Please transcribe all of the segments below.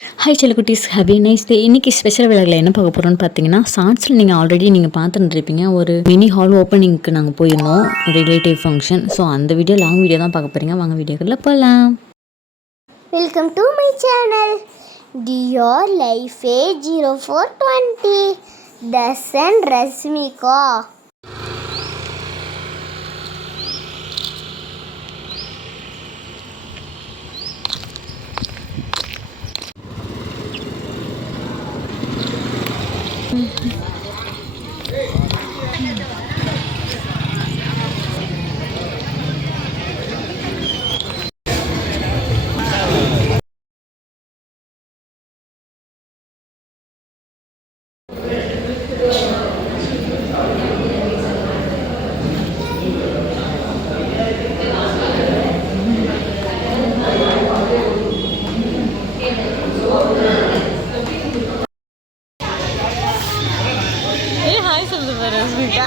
Hi செல்லக்குட்டீஸ், have a nice day. இன்னைக்கு special விழாவில் என்ன பார்க்க போகிறோம்னு பார்த்தீங்கன்னா, ஷார்ட்ஸில் நீங்கள் ஆல்ரெடி பார்த்துட்டு இருப்பீங்க. ஒரு மினி ஹால் ஓப்பனிங்க்கு நாங்கள் போயிருந்தோம், ரிலேட்டிவ் ஃபங்க்ஷன். ஸோ அந்த வீடியோ லாங் வீடியோ தான் பார்க்க போகிறீங்க. வாங்க வீடியோக்குள்ளே போகலாம். Welcome to my channel Dior life 0420 Dasun Rashmika. Hi சொல்லுங்க ரஷ்மிகா.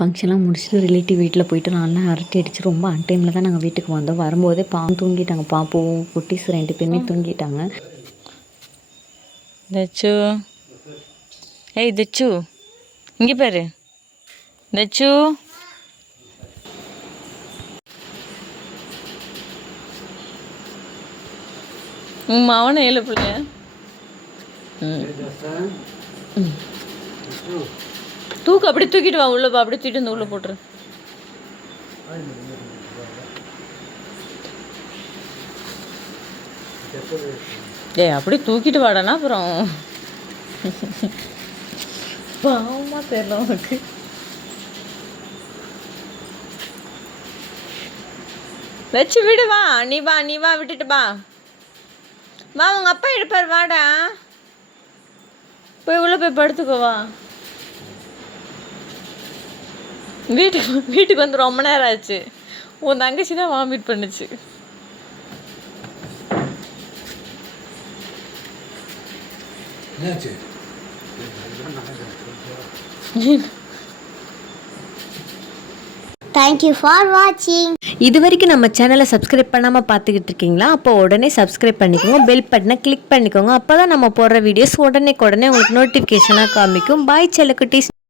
ஃபங்க்ஷன்லாம் முடிச்சுட்டு ரிலேட்டிவ் வீட்டில் போயிட்டு நல்லா அரட்டை அடித்து ரொம்ப அன்டைமில் தான் நாங்கள் வீட்டுக்கு வந்தோம். வரும்போதே தூங்கிட்டாங்க. பாப்புவும் குட்டீஸ் 2 பேருமே தூங்கிட்டாங்க. தச்சு, ஏய் தச்சு, இங்கே பாரு தச்சு. உன் மாவன ஏழு பிள்ளைய தூக்கு, அப்படி தூக்கிட்டு வா உள்ள. அப்படி தூக்கிட்டு வந்து உள்ள போட்டுரு. ஏய் அப்படி தூக்கிட்டு வாடனா அப்புறம் பாவமா தெரியல உனக்கு. வச்சு விடு, வா நீ வா, நீ வா, விட்டுட்டு வா. வா உங்க அப்பா எடுப்பார், வாடா போய் உள்ள போய் படுத்துக்கோ. வா வீட்டுக்கு வந்து ரொம்ப நேரம் ஆச்சு. உன் தங்கச்சி தான் வாமிட் பண்ணுச்சு. Thank you for watching. இது வரைக்கும் நம்ம சேனலை சப்ஸ்கிரைப் பண்ணாமல் பார்த்துக்கிட்டு இருக்கீங்களா? அப்போ உடனே சப்ஸ்கிரைப் பண்ணிக்கோங்க, பெல் பட்டனை கிளிக் பண்ணிக்கோங்க. அப்போ தான் நம்ம போடுற வீடியோஸ் உடனே உங்களுக்கு நோட்டிஃபிகேஷனாக காமிக்கும். பாய் செல்லக்குட்டீஸ்.